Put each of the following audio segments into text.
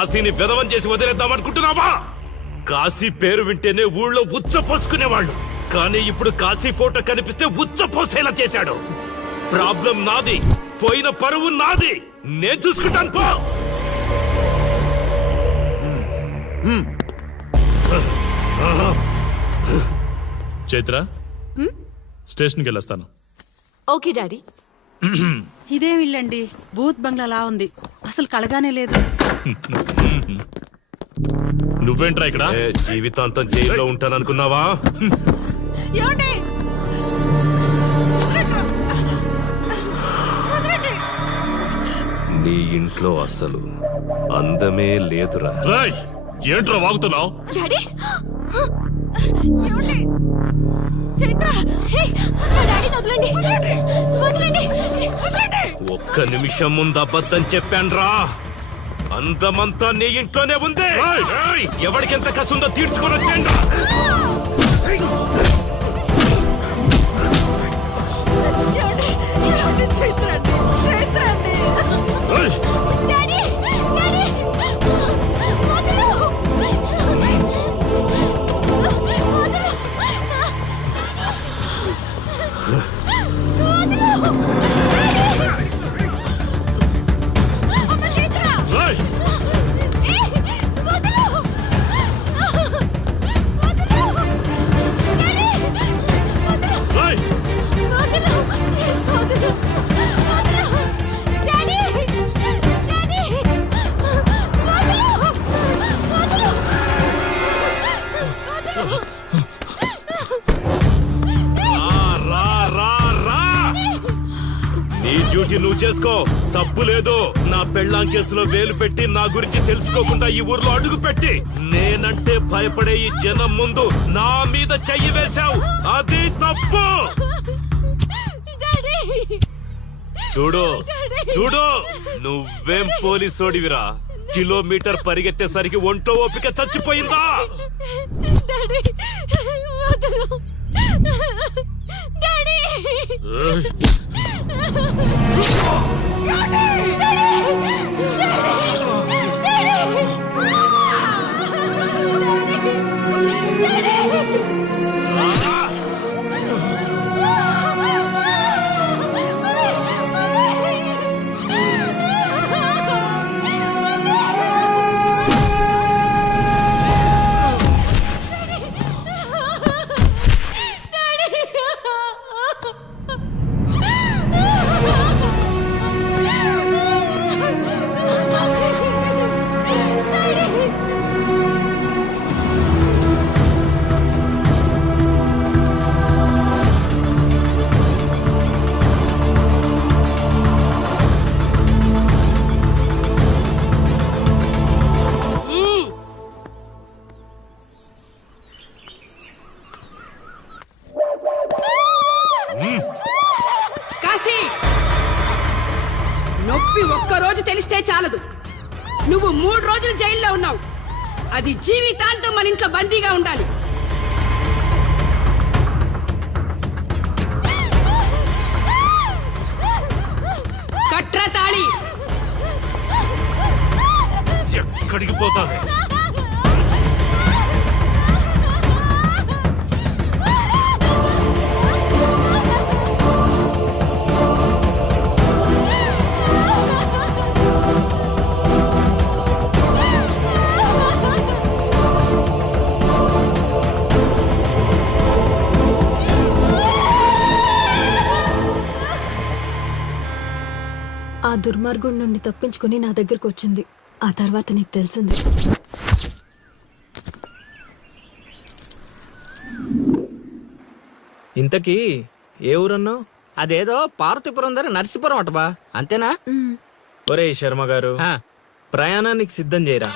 కాశీని విధవం చేసి వదిలేద్దాం అనుకుంటున్నావా? కాశీ పేరు వింటేనే ఊళ్ళో ఉచ్చ పోసుకునేవాళ్ళు, కానీ ఇప్పుడు కాశీ ఫోటో కనిపిస్తే ఉచ్చ పోసేలా చేశాడు. ప్రాబ్లం నాది, పోయిన పరువు నాది, నేను చూసుకుంటాను పో. చైత్ర, స్టేషన్కి వెళ్ళొస్తాను. Okay daddy. ఇదేం ఇల్లండి, బూత్ బంగ్లాలా ఉంది, అసలు కళగానే లేదు. నువ్వేంట్రా ఇక్కడ? జీవితాంతం జైల్లో ఉంటాననుకున్నావా? నీ ఇంట్లో అసలు అందమే లేదురా. రాయ్, ఏంట్రా వాగుతున్నావు? డాడీ చైత్ర, డాడీని వదలండి, వదలండి. ఒక్క నిమిషం ముందు అబద్ధం చెప్పాన్రా. అందమంతా నీ ఇంట్లోనే ఉంది. ఎవరికెంత కసుందో తీర్చుకొని వచ్చేయండి. నువ్వు చేసుకో, తప్పు లేదు. నా పెళ్ళాం కేసులో వేలు పెట్టి నా గురించి తెలుసుకోకుండా ఈ ఊర్లో అడుగు పెట్టి నేనంటే భయపడే ఈ జనం ముందు నా మీద చెయ్యి వేశావు, అది తప్పు. చూడు చూడు, నువ్వేం పోలీసోడివిరా? కిలోమీటర్ పరిగెత్తేసరికి ఒంట్లో ఓపిక చచ్చిపోయిందా? నొప్పి ఒక్కరోజు తెలిస్తే చాలదు, నువ్వు 3 రోజులు జైల్లో ఉన్నావు. అది జీవితాంతం మన ఇంట్లో బందీగా ఉండాలి. కట్రా తాళి. ఎక్కడికి పోతావే? ఆ దుర్మార్గుడి నుండి తప్పించుకుని నా దగ్గరకు వచ్చింది. ఆ తర్వాత నీకు తెలిసింది. ఇంతకీ ఏ ఊరన్నావు? అదేదో పార్వతీపురం దగ్గర నర్సీపురం అటబా, అంతేనా? ఒరే శర్మ గారు, ప్రయాణానికి సిద్ధం చేయరా.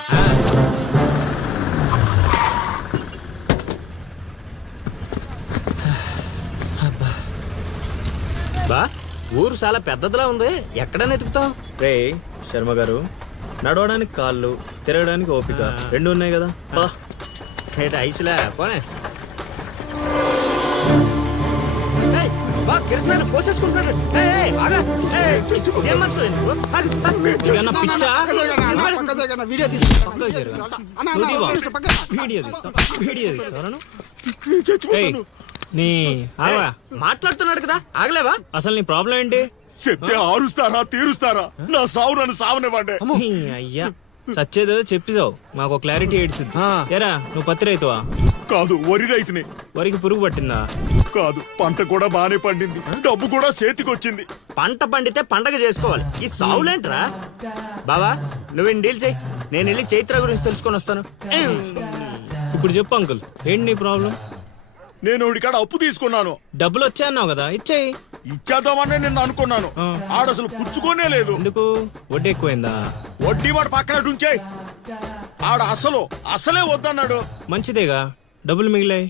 బా, ఊరు చాలా పెద్దదిలా ఉంది, ఎక్కడైనా ఎతుకుతాం? రే శర్మ గారు, నడవడానికి కాళ్ళు, తిరగడానికి ఓపిక 2 ఉన్నాయి కదా. బా ఐసులా పోనే. కిరసనాయలు పోసేసుకుంటున్నారు. ఏయ్, ఏయ్, ఆగా. ఏయ్, ఏం మనుషులు నువ్వు? ఆగు, ఆగు. నీకన్నా పిచ్చా? వీడియో తీసి పక్కకు జరుగు. నువ్వు తీవా? వీడియో తీస్తావా నువ్వు? ఏయ్, నీ ఆవా. మాట్లాడుతున్నాడు కదా ఆగలేవా? అసలు నీ ప్రాబ్లం ఏంటి? చెప్తే ఆరుస్తారా తీరుస్తారా? నా సావు నన్ను సావనివ్వండి. నీ అయ్యా చచ్చేదో చెప్పిసావు మాకు క్లారిటీ ఏడ్చుద్ది. ఎరా నువ్వు పత్తి రైతువా? కాదు, వరి రైతుని. వరికి పురుగు పట్టిందా? కాదు, పంట కూడా బానే పండింది, డబ్బు కూడా చేతికొచ్చింది. పంట పండితే పండగ చేసుకోవాలి. ఈ సావులేంట్రా? బావా నువ్వేం డీల్ చెయ్యి, నేను వెళ్ళి చైత్ర గురించి తెలుసుకొని వస్తాను. ఇప్పుడు చెప్పు అంకుల్ ఏంటి నీ ప్రాబ్లం? నేను ఇడికాడ అప్పు తీసుకున్నాను. డబ్బులు వచ్చా అన్నావు కదా ఇచ్చేయి. ఇచ్చేద్దామని నేను అనుకున్నాను. ఆడసలు పుచ్చుకోనే లేదు. ఎందుకు వడ్డీ ఎక్కువైందా? వడ్డీ వాడు పక్కన ఉంచే. ఆడ అసలే వద్దన్నాడు. మంచిదేగా డబ్బులు మిగిలాయి.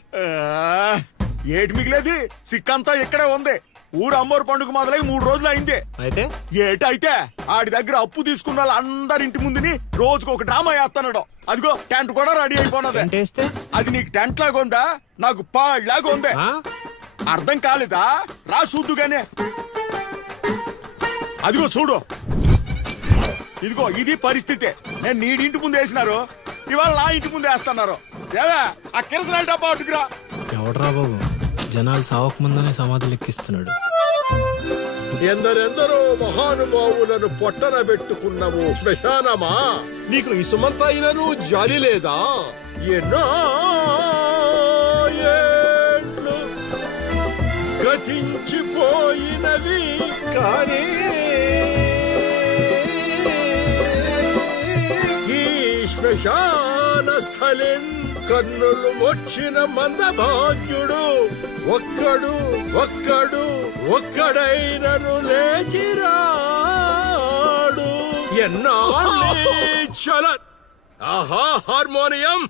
ఏటి మిగిలేది? సిక్కంతా ఇక్కడే ఉంది. ఊరు అమ్మోరు పండుగ మొదలై 3 రోజులు అయింది. అయితే ఏటైతే ఆడి దగ్గర అప్పు తీసుకున్న వాళ్ళందరి ఇంటి ముందుని రోజుకు ఒక డ్రామా వేస్తున్నాడు. అదిగో టెంట్ కూడా రెడీ అయిపోయినది. టెంట్ వేస్తే అది నీకు టెంట్ లాగా ఉందా? నాకు పాళ్ళలాగా ఉంది. ఆ? అర్థం కాలేదా? రా చూద్దుగానే. అదిగో చూడు. ఇదిగో ఇది పరిస్థితి. నేను నీడి ఇంటి ముందు వేసినారు, ఇవాళ నా ఇంటి ముందు వేస్తున్నారు. ఏవే ఆ కిరసనాయిల డబ్బా అటుకురా. ఎవడరా బాబు జనాలు సావక ముందనే సమాధులు ఎక్కిస్తున్నాడు. ఎందరెందరో మహానుభావులను పొట్టన పెట్టుకున్నావు శ్మశానమా, నీకు ఇసుమంత అయినను జాలి లేదా? ఎన్నో ఏండ్లు గతించిపోయినవి కానీ ఈ శ్మశాన స్థలిన్ కన్నులు మొచ్చిన మందభాగ్యుడు ఒక్కడైనను లేచిరాడు. ఎన్నాళ్ళ ఆహా హార్మోనియం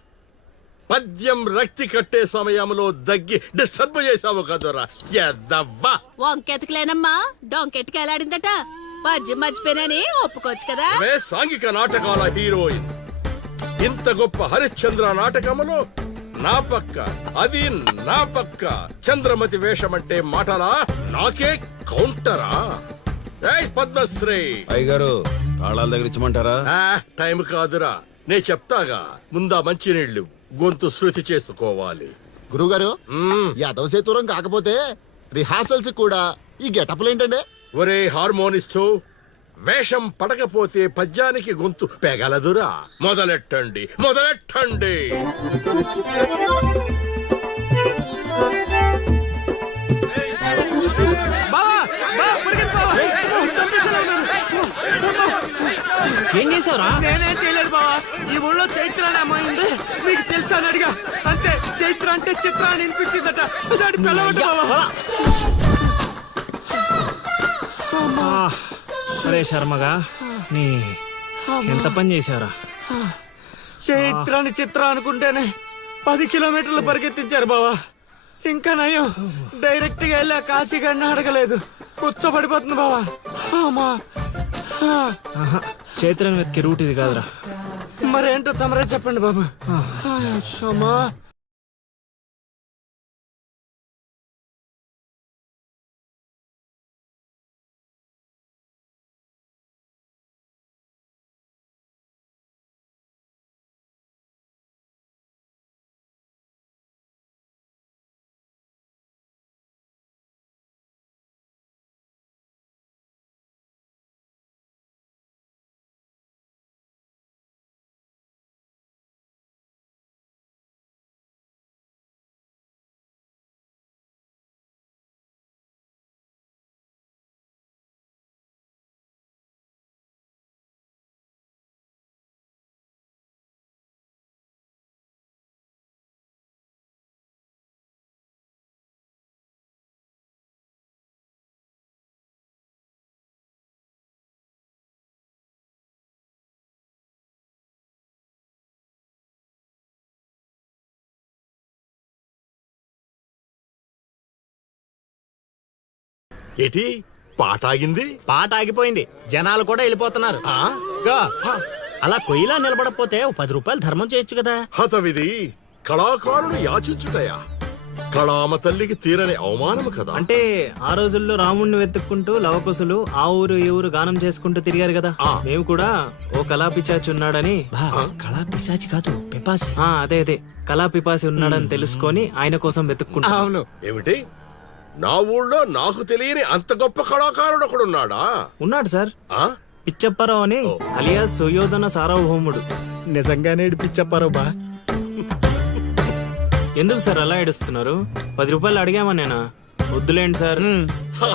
పద్యం రక్తి కట్టే సమయంలో దగ్గి డిస్టర్బ్ చేసావు కదరా ఎద్దవ్వా. వంకెతకలేనమ్మా డొంకెట్టుకు ఎలాడిందట. పద్యం మర్చిపోయినని ఒప్పుకోవచ్చు కదా. సాంఘిక నాటకాల హీరోయిన్. ఇంత గొప్ప హరిశ్చంద్ర నాటకములో నా పక్క చంద్రమతి వేషమంటే మాటలా? నాకే కౌంటరా? పద్మశ్రీ అయ్యగారు తాళాల దగ్గర ఇచ్చమంటారా? టైం కాదురా, నే చెప్తాగా. ముందా మంచినీళ్లు గొంతు శృతి చేసుకోవాలి. గురుగారు యాదవ సేతురం కాకపోతే రిహార్సల్స్ కూడా ఈ గెటప్లు ఏంటండి? ఒరే హార్మోనిస్టు, వేషం పడకపోతే పద్యానికి గొంతు పెగలదురా. మొదలెట్టండి. ఏం చేసావురా? నేనేం చేయలేదు బావా. ఈ ఊళ్ళో చైత్ర అనే అమ్మాయి ఉంది, మీకు తెలుసా అని అడిగా. అంతే, చైత్ర అంటే చిత్ర అని వినిపించిందట. దాని పిల్లవట బావా. సరే శర్మగా నీ ఎంత పని చేశారా? చైత్రాన్ని చిత్ర అనుకుంటేనే 10 కిలోమీటర్లు పరిగెత్తించారు బావా. ఇంకా నయం డైరెక్ట్ గా వెళ్ళా కాశీగాడిని అడగలేదు. కూర్చోబడిపోతుంది బావా. చైత్రని వెతికే రూట్ ఇది కాదురా. మరేంటో తమరే చెప్పండి బాబు. అమ్మా ఏటి పాట ఆగింది? పాట ఆగిపోయింది, జనాలు కూడా వెళ్ళిపోతున్నారు. గా, అలా కొయ్యిలా నిలబడపోతే 10 రూపాయలు ధర్మం చేయొచ్చు కదా. హతవిధి కళాకారుడు యాచించుటయా? కళామ తల్లికి తీరని అవమానం కదా. అంటే ఆ రోజుల్లో రాముణ్ణి వెతుక్కుంటూ లవకుశులు ఆ ఊరు ఈ ఊరు గానం చేసుకుంటూ తిరిగారు కదా, మేము కూడా ఓ కళాపిచాచి ఉన్నాడని కళా పిశాచి కాదు పిపాసి. అదే అదే కళాపిపాసి ఉన్నాడని తెలుసుకొని ఆయన కోసం వెతుక్కుంటా. అవును. ఏమిటి, నా ఊళ్ళో నాకు తెలియని అంత గొప్ప కళాకారుడు ఒకడున్నాడా? ఉన్నాడు సార్, ఆ? పిచ్చప్పారావు అని అలియాస్ సుయోధన సార్వభౌముడు. నిజంగానే పిచ్చప్పారో బా. ఎందుకు సార్ అలా ఏడుస్తున్నారు? 10 రూపాయలు అడిగామా నేనా? వద్దులేండి సార్.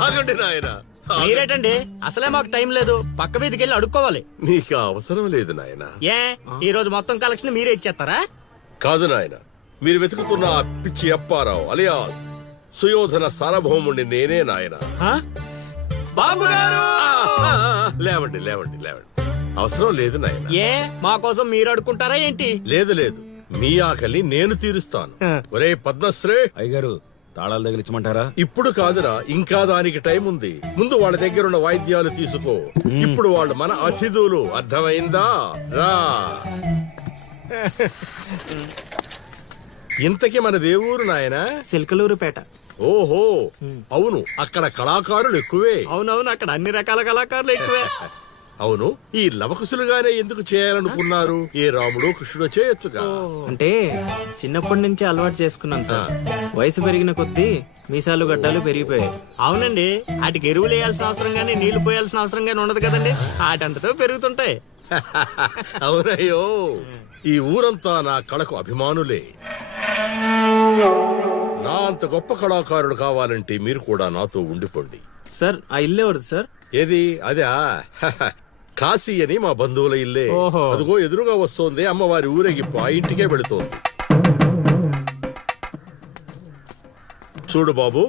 ఆగండి నాయనా, మీరేటండి, అసలే మాకు టైం లేదు, పక్క వీధికి వెళ్ళి అడుక్కోవాలి. నీకు అవసరం లేదు నాయనా. ఏ ఈ రోజు మొత్తం కలెక్షన్ మీరే ఇచ్చేస్తారా? కాదు నాయన, మీరు వెతుకుతున్న ఆ పిచ్చి అప్పారావు అలియా సుయోధన సార్వభౌముణ్ణి నేనే నాయన. బాబు గారు, లేవండి లేవండి లేవండి, అవసరం లేదు నాయన. ఏ మా కోసం మీరు అడుక్కుంటారా ఏంటి? లేదు లేదు, మీ ఆకలి నేను తీరుస్తాను. ఒరే పద్మశ్రీ, అయ్యగారు తాళాలు తగిలించమంటారా? ఇప్పుడు కాదురా, ఇంకా దానికి టైం ఉంది. ముందు వాళ్ళ దగ్గర ఉన్న వాయిద్యాలు తీసుకో. ఇప్పుడు వాళ్ళు మన అతిథులు, అర్థమైందా? రా. ఇంతకీ మన దేవురు నాయనా? సిల్కలూరుపేట. ఓహో, అవును, అక్కడ కళాకారులు ఎక్కువే. అవునవును, అక్కడ అన్ని రకాల కళాకారులు ఎక్కువే. అవును, ఈ లవకుశులుగానే ఎందుకు చేయాలనుకున్నారు? ఏ రాముడు కృష్ణుడు చేయొచ్చుగా. అంటే చిన్నప్పటి నుంచి అలవాటు చేసుకున్నాను సార్. వయసు పెరిగిన కొద్దీ మీసాలు గడ్డాలు పెరిగిపోయాయి. అవునండి, వాటికి ఎరువులు వేయాల్సిన అవసరం గానీ నీళ్లు పోయాల్సిన అవసరం గానీ ఉండదు కదండి, వాటంతటో పెరుగుతుంటాయి. అవునయ్యో, ఈ ఊరంతా నా కళకు అభిమానులే. నా అంత గొప్ప కళాకారుడు కావాలంటే మీరు కూడా నాతో ఉండిపోండి. సార్ ఆ ఇల్లు ఎవరిది సార్? ఏది అదా? కాశీ అని మా బంధువుల ఇల్లే. అదిగో ఎదురుగా వస్తోంది అమ్మవారి ఊరేగింపు, ఆ ఇంటికే వెళుతోంది. చూడు బాబు,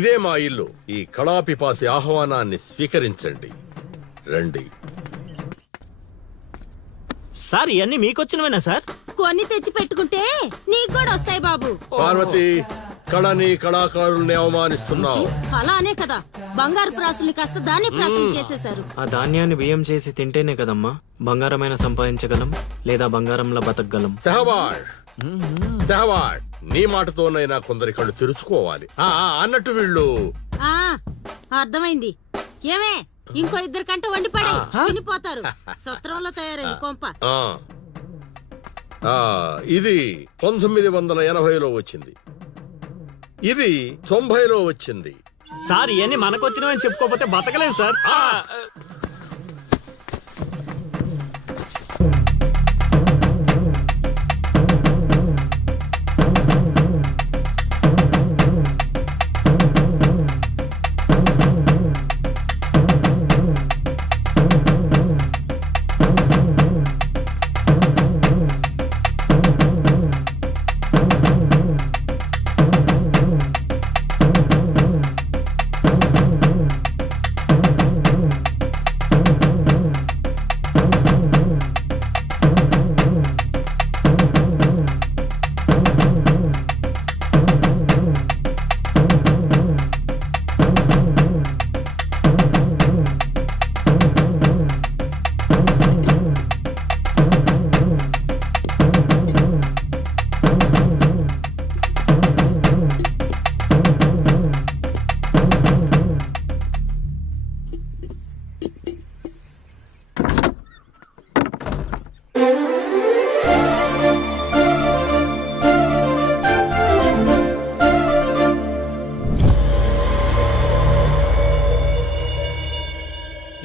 ఇదే మా ఇల్లు. ఈ కళాపిపాసి ఆహ్వానాన్ని స్వీకరించండి. రండి. సార్ ఇవన్నీ మీకొచ్చినవేనా సార్? కొన్ని తెచ్చి పెట్టుకుంటే నీకు కూడా వస్తాయి బాబు. పార్వతి, కళని కళాకారుల్ని అవమానిస్తున్నావు. అలానే కదా బంగారు ప్రాసుల్ని కాస్త దాన్ని ప్రాసులు చేసేశారు. ఆ ధాన్యాన్ని బియ్యం చేసి తింటేనే కదమ్మా బంగారమైన సంపాదించగలం, లేదా బంగారంలో బతకగలం. సహవాడ్ సహవాడ్, నీ మాటతోనైనా కొందరి కళ్ళు తెరుచుకోవాలి. అన్నట్టు వీళ్ళు ఆ అర్థమైంది. ఏమే, ఇంకో 2 కంట వండి పడే తినిపోతారు. సత్రంలో తయారైంది కొంప. ఇది 1980లో వచ్చింది, ఇది 90లో వచ్చింది. సార్ ఇవన్నీ మనకొచ్చినవని చెప్పుకోకపోతే బతకలేదు సార్.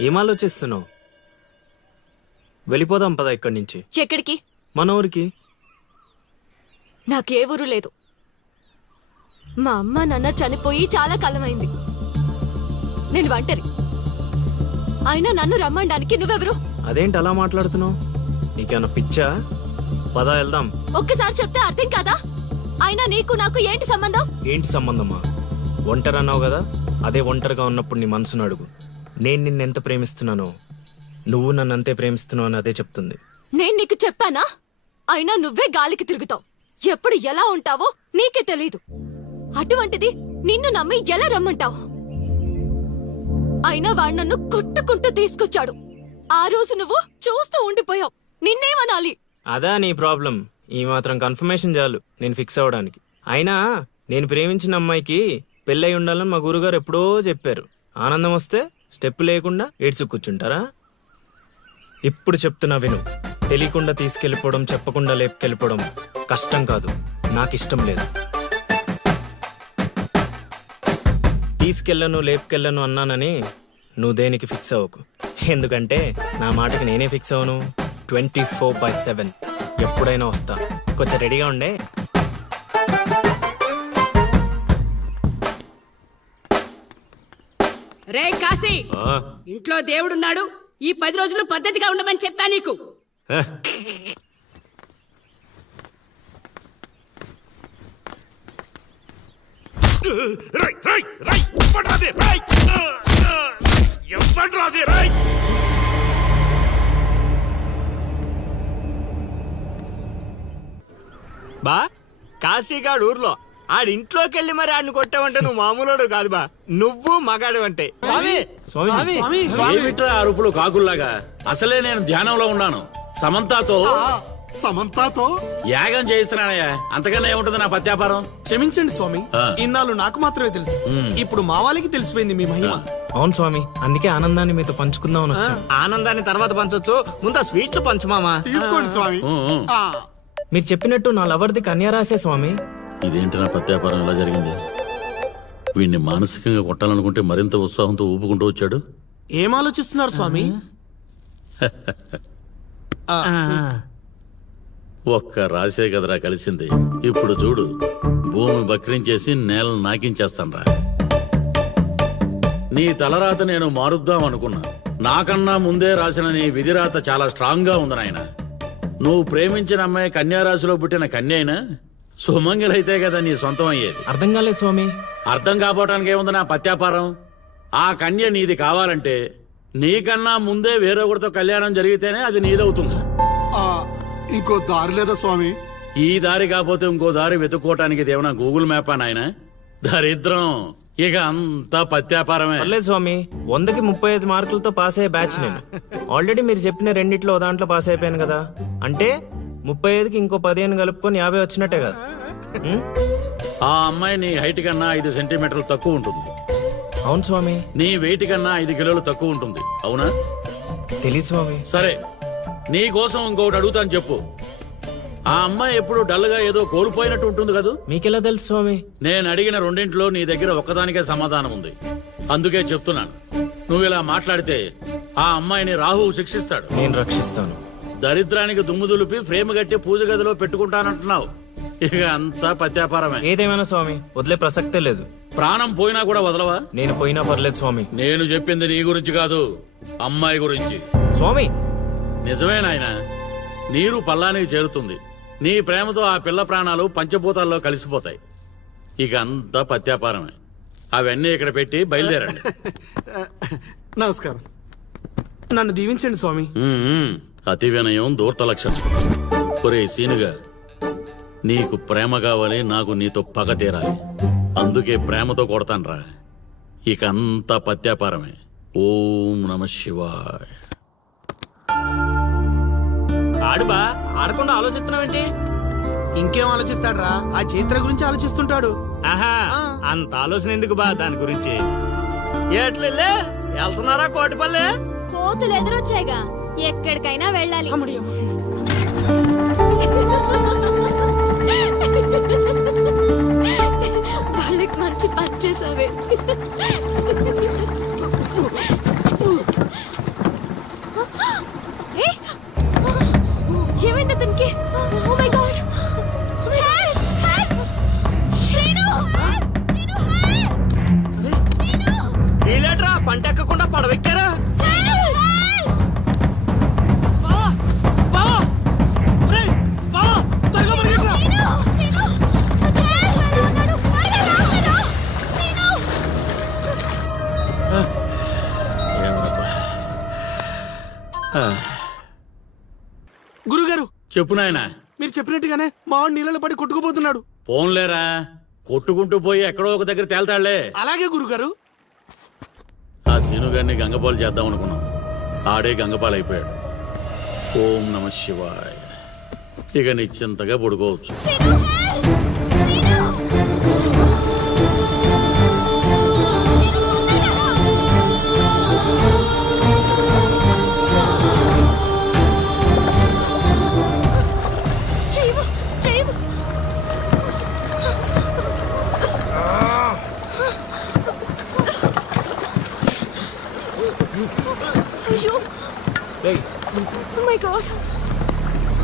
ఏం ఆలోచిస్తున్నావు? వెళ్ళిపోదాం పద ఇక్కడి నుంచి. ఎక్కడికి? మన ఊరికి. నాకే ఊరు లేదు. మా అమ్మ నాన్న చనిపోయి చాలా కాలమైంది. నేను ఒంటరి. అయినా నన్ను రమ్మడానికి నువ్వెవరు? అదేంటి అలా మాట్లాడుతున్నావు? నీకేమన్నా పిచ్చా? పద వెళ్దాం. ఒక్కసారి చెప్తే అర్థం కాదా? అయినా నీకు నాకు ఏంటి సంబంధం? ఏంటి సంబంధమా? ఒంటరి అన్నావు కదా, అదే ఒంటరిగా ఉన్నప్పుడు నీ మనసును అడుగు. నేను నిన్నెంత ప్రేమిస్తున్నానో నువ్వు నన్ను అంతే ప్రేమిస్తున్నావు అని అదే చెప్తుంది. నేను నీకు చెప్పానా? అయినా నువ్వే గాలికి తిరుగుతావు. ఎప్పుడు ఎలా ఉంటావో నీకే తెలీదు. అటువంటిది నిన్ను నమ్మి ఎలా రమ్మంటావు? అయినా వాడు నన్ను కొట్టుకుంటూ తీసుకొచ్చాడు. ఆ రోజు నువ్వు చూస్తూ ఉండిపోయావు. నిన్నేమనాలి? అదా నీ ప్రాబ్లం? ఈ మాత్రం కన్ఫర్మేషన్ చాలు నేను ఫిక్స్ అవ్వడానికి. అయినా నేను ప్రేమించిన అమ్మాయికి పెళ్ళై ఉండాలని మా గురుగారు ఎప్పుడో చెప్పారు. ఆనందం వస్తే స్టెప్ లేకుండా ఏడ్చి కూర్చుంటారా? ఇప్పుడు చెప్తున్నా విను. తెలియకుండా తీసుకెళ్ళిపోవడం, చెప్పకుండా లేపుకెళ్ళిపోవడం కష్టం కాదు, నాకు ఇష్టం లేదు. తీసుకెళ్ళను లేపుకెళ్ళను అన్నానని నువ్వు దేనికి ఫిక్స్ అవ్వకు. ఎందుకంటే నా మాటకి నేనే ఫిక్స్ అవను. 24/7 ఎప్పుడైనా వస్తా. కొంచెం రెడీగా ఉండే. రే కాశీ, ఇంట్లో దేవుడున్నాడు. ఈ 10 రోజులు పద్ధతిగా ఉండమని చెప్పా నీకు. రేయ్, రేయ్, రేయ్, ఇవ్వడ్రాది, రేయ్. ఇవ్వడ్రాది, రేయ్. బా కాశీగాడు ఊర్లో ఆడింట్లోకి వెళ్ళి మరి ఆడిని కొట్టావంటే నువ్వు మామూలుడు కాదు బా. నువ్వు మగాడు అంటే ఏమిట్రా అరుపులు కాకుల్లాగా? అసలే నేను ధ్యానంలో ఉన్నాను. సమంతాతో యాగం చేయిస్తున్నానయ్యా. అంతకన్నా ఏముంటుంది నా పత్యాపారం? క్షమించండి స్వామి, ఆ. ఇన్నాళ్ళు నాకు మాత్రమే తెలుసు. ఇప్పుడు మా వాళ్ళకి తెలిసిపోయింది మీ మహిమ. అవును స్వామి, అందుకే ఆనందాన్ని మీతో పంచుకుందామని వచ్చా. ఆనందాన్ని తర్వాత పంచొచ్చు, ముందు ఆ స్వీట్లు పంచు మామా. తీసుకోండి స్వామి. మీరు చెప్పినట్టు నా లవర్ది కన్యారాసే స్వామి. ఇదేంటి నా పత్యాపారం ఎలా జరిగింది? వీడిని మానసికంగా కొట్టాలనుకుంటే మరింత ఉత్సాహంతో ఊపుకుంటూ వచ్చాడు. ఏం ఆలోచిస్తున్నారు స్వామి? ఒక్క రాసే కదరా కలిసింది. ఇప్పుడు చూడు, భూమి బక్రించేసి నేలను నాకించేస్తాన్రా. నీ తలరాత నేను మారుద్దాం అనుకున్నా. నాకన్నా ముందే రాసిన నీ విధిరాత చాలా స్ట్రాంగ్ గా ఉంది నాయన. నువ్వు ప్రేమించిన అమ్మాయి కన్యారాశిలో పుట్టిన కన్య అయినా సుమంగిలైతే కదా నీ సొంతం అయ్యేది. అర్థం కాలేదు స్వామి. అర్థం కాపోవటానికి ఏముంది నా పత్యాపారం? ఆ కన్య నీది కావాలంటే నీకన్నా ముందే వేరొకరితో కళ్యాణం జరిగితేనే అది నీదవుతుంది. ఇంకో దారి లేదా స్వామి? ఈ దారి కాకపోతే ఇంకో దారి వెతుక్కోవటానికి ఇదేమన్నా గూగుల్ మ్యాపా నాయన? దరిద్రం. ఇక అంతా పత్యాపారమే. పర్లేదు స్వామి, 100కి 35 మార్కులతో పాస్ అయ్యే బ్యాచ్ నేను. ఆల్రెడీ మీరు చెప్పిన రెండిట్లో ఓ దాంట్లో పాస్ అయిపోయాను కదా. అంటే 35కి ఇంకో 15 కలుపుకొని 50 వచ్చినట్టే కదా. ఆ అమ్మాయి నీ హైట్ కన్నా 5 సెంటీమీటర్లు తక్కువ ఉంటుంది. అవును స్వామి. నీ వెయిట్ కన్నా 5 కిలోలు తక్కువ ఉంటుంది. అవునా? తెలియదు స్వామి. సరే, నీ కోసం ఇంకొకటి అడుగుతాను, చెప్పు. ఆ అమ్మాయి ఎప్పుడు డల్గా ఏదో కోల్పోయినట్టు ఉంటుంది కదా? మీకెలా తెలుసు స్వామి? నేను అడిగిన రెండింటిలో నీ దగ్గర ఒక్కదానికే సమాధానం ఉంది. అందుకే చెప్తున్నాను. నువ్వు ఇలా మాట్లాడితే ఆ అమ్మాయిని రాహువు శిక్షిస్తాడు. నేను రక్షిస్తాను. దరిద్రానికి దుమ్ము దులిపి ఫ్రేమ్ కట్టి పూజ గదిలో పెట్టుకుంటానంటున్నావు. ఇక అంతా పత్యాపారమే. ఏదేమైనా స్వామి, వదిలే ప్రసక్తే లేదు. ప్రాణం పోయినా కూడా వదలవా? నేను పోయినా పర్లేదు స్వామి. నేను చెప్పింది నీ గురించి కాదు, అమ్మాయి గురించి. స్వామి, నిజమే నాయనా. నీరు పల్లానికి చేరుతుంది. నీ ప్రేమతో ఆ పిల్ల ప్రాణాలు పంచభూతాల్లో కలిసిపోతాయి. ఇక అంతా పత్యాపారమే. అవన్నీ ఇక్కడ పెట్టి బయలుదేరండి. నమస్కారం. నన్ను దీవించండి స్వామి. అతి వినయం దూర్త లక్షణం. ఒరే సీనుగా, నీకు ప్రేమ కావాలి, నాకు నీతో పగ తీరాలి. అందుకే ప్రేమతో కొడతాన్రా. ఇక అంతా పత్యాపారమే. ఓం నమ శివాయ. ఆడుబా, ఆడకుండా ఆలోచిస్తున్నావేంటి? ఇంకేం ఆలోచిస్తాడ్రా? ఆ చైత్ర గురించి ఆలోచిస్తుంటాడు. ఆహా, అంత ఆలోచన ఎందుకు బా దాని గురించి? ఎట్లే వెళ్తున్నారా కోటిపల్లె? కోతులు ఎదురొచ్చాయిగా, ఎక్కడికైనా వెళ్ళాలి. వాళ్ళకి మంచి పని చేసావే. ఏమైంది అతనికి? Oh my God! వీలేట్రా పంట ఎక్కకుండా పడవెక్కారా? గురుగారు, చెప్పు నాయనా. మీరు చెప్పినట్టుగానే మావాడు నీళ్ళలో పడి కొట్టుకుపోతున్నాడు. పోన్లేరా, కొట్టుకుంటూ పోయి ఎక్కడో ఒక దగ్గర తేల్తాళ్లే. అలాగే గురుగారు. ఆ సీనుగారిని గంగపాలు చేద్దాం అనుకున్నాం. ఆడే గంగపాలు అయిపోయాడు. ఓం నమ శివాయ. ఇక నిశ్చింతగా పడుకోవచ్చు.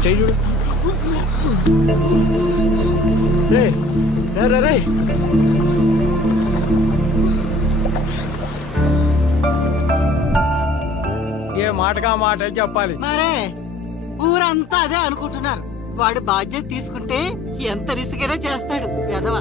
చెయ్యి చూడు. ఏ మాటగా మాట చెప్పాలి. మరే ఊరంతా అదే అనుకుంటున్నారు. వాడు బాధ్యత తీసుకుంటే ఎంత రిస్క్ చేస్తాడు పెదవ.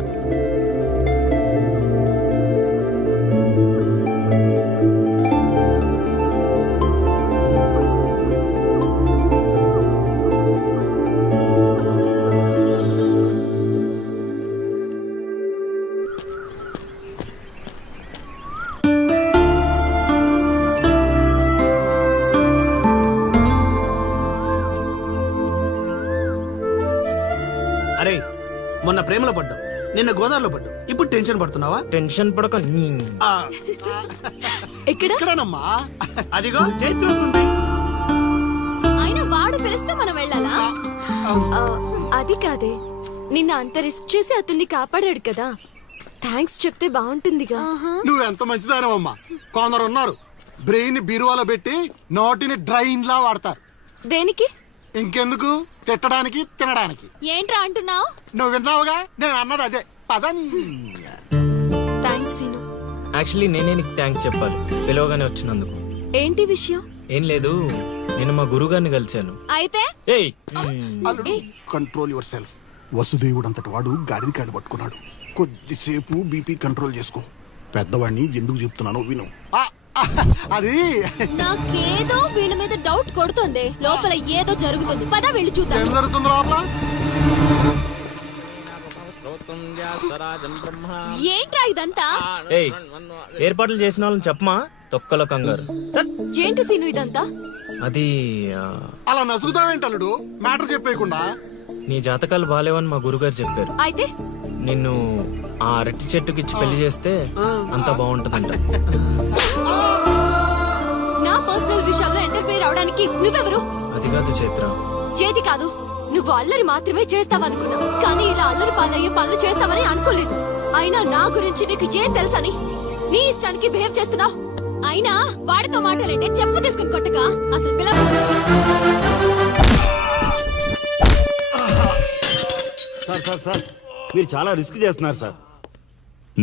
అరే మొన్న ప్రేమలో పడ్డావు, నిన్న గోదావరిలో పడ్డావు, ఇప్పుడు టెన్షన్ పడుతున్నావా? టెన్షన్ పడక ఆ, ఎక్కడ ఇక్కడేనమ్మా. అదిగో చైత్ర వస్తుంది. అయినా వాడు పిలిస్తే మనం వెళ్ళాలా? ఆ, అది కాదే, నిన్న అంత రిస్క్ చేసి అతన్ని కాపాడాడు కదా, థ్యాంక్స్ చెప్తే బాగుంటుందిగా. నువ్వెంత మంచిదానమ్మా. కొందరు ఉన్నారు బ్రెయిన్ బీరువాలో పెట్టి నోటిని డ్రైన్ లా వాడతారు. దేనికి? ఇంకెందుకు, తిట్టడానికి తినడానికి. ఏంట్రా అంటున్నావు? నువ్వు విన్నావుగా, నేను అన్నది అదే. పదని థ్యాంక్స్ సీను. యాక్చువల్లీ నేనే నీకు థ్యాంక్స్ చెప్పాలి పిలవగానే వచ్చినందుకు. ఏంటి విషయం? ఏం లేదు, నేను మా గురుగారిని కలిశాను. అయితే ఏయ్ కంట్రోల్ యువర్ సెల్ఫ్. వసుదేవుడు అంతటి వాడు గాడిద కాళ్ళు పట్టుకున్నాడు. కొద్దిసేపు బీపీ కంట్రోల్ చేసుకో. పెద్దవాడిని ఎందుకు చెప్తున్నానో విను. అది నాకేదో వీళ్ళ మీద డౌట్ కొడుతుంది. లోపల ఏదో జరుగుతుంది. పద వెళ్ళి చూద్దాం. ఏం జరుగుతుంది లోపల? ఏంట్రా ఇదంతా? ఏయ్ ఏర్పాట్లు చేసిన వాళ్ళని చెప్పమా, తొక్కల కంగారు. ఏంటి సీను ఇదంతా? అది అలా నసుగుతావేంటల్లుడు, మ్యాటర్ చెప్పేయకుండా. నీ జాతకాలు బాలేవని మా గురుగారు చెప్పారు. అయితే నిన్ను ఆ అరటి చెట్టుకి ఇచ్చి పెళ్లి చేస్తే అంతా బాగుంటుందంట. నా పర్సనల్ విషయంలో ఎంటర్ఫైర్ అవడానికి నువ్వెవరు? అది కాదు చైత్ర. చేతి కాదు, నువ్వు అల్లరి మాత్రమే చేస్తావనుకున్నా, కానీ ఇలా అల్లరి పాలయ్యే పనులు చేస్తావని అనుకోలేదు. అయినా నా గురించి నీకు ఏం తెలుసని నీ ఇష్టానికి బిహేవ్ చేస్తున్నావు. అయినా వాడితో మాటలంటే చెప్పు తీసుకుని కొట్టక అసలు పిల్ల. సార్ సార్ సార్, మీరు చాలా రిస్క్ చేస్తున్నారు సార్.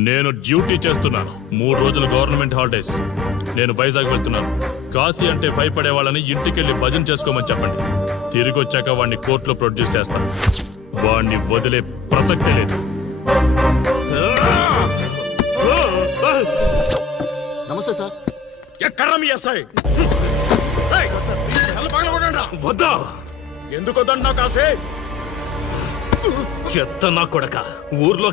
నేను డ్యూటీ చేస్తున్నాను. 3 రోజులు గవర్నమెంట్ హాలిడేస్. నేను వైజాగ్ వెళ్తున్నాను. కాశీ అంటే భయపడే వాళ్ళని ఇంటికెళ్ళి భజన చేసుకోమని చెప్పండి. తిరిగి వచ్చాక వాడిని కోర్టులో ప్రొడ్యూస్ చేస్తాను. వాడిని వదిలే ప్రసక్తే లేదు. నమస్తే సార్. ఎక్కడ మీ ఎస్ఐ? వద్దా, ఎందుకు వద్దంటున్నావు కాసే? చెత్త నా కొడక. ఊర్లో